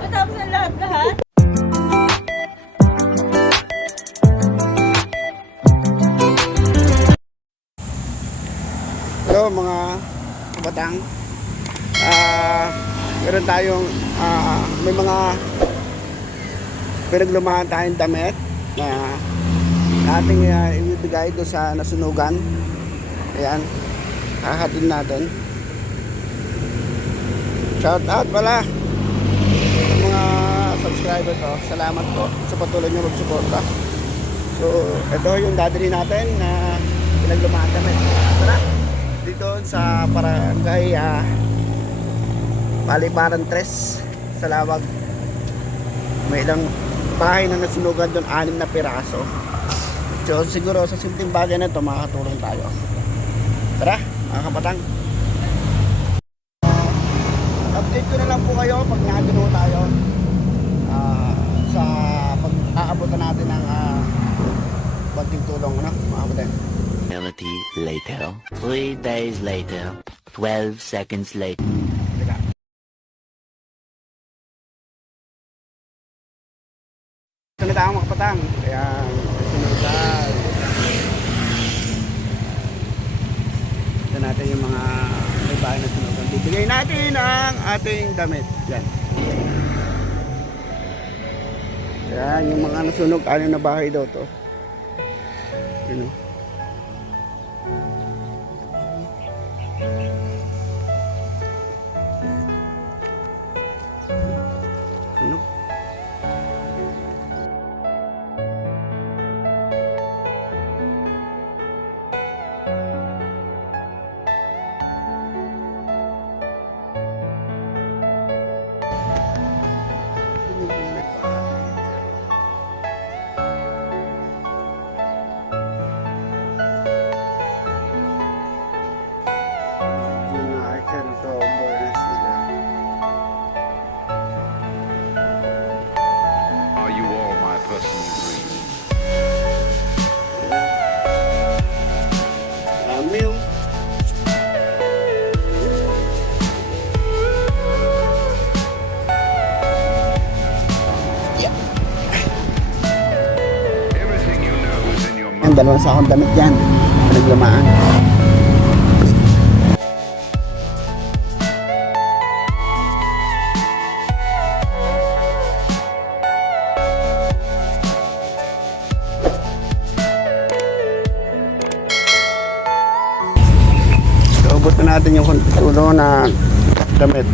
Matapos ang lahat-lahat. Hello mga kabatang. Ah, meron tayong ah, may mga pinaglumahan tayong damit na ating uh, ibibigay doon sa nasunugan. Ayan. Hahatid natin. Shout out pala mga subscriber ko. Salamat po sa patuloy niyo magsuporta. So, ito yung dadali natin na pinaglumahan damit. Tara! dito sa barangay uh, Paliparan 3 sa Lawag may ilang bahay na nasunugan doon anim na piraso so siguro sa simpleng bagay na ito makakatulong tayo tara mga kapatang update ko na lang po kayo pag nandun ho tayo ah, sa pag-aabotan natin ng uh, banting tulong ano, kapatang Eternity later. Three days later. Twelve seconds later. Na tayo mga kapatang. Ayan, sunugan. Ito natin yung mga may bahay na sunugan. Bibigay natin ang ating damit. Yan. Ayan, yung mga nasunog, ano na bahay daw to. Yun o. Sunog. Ang mind. dalawang sakong damit yan. Pinaglamaan. Na natin yung tulong na damit.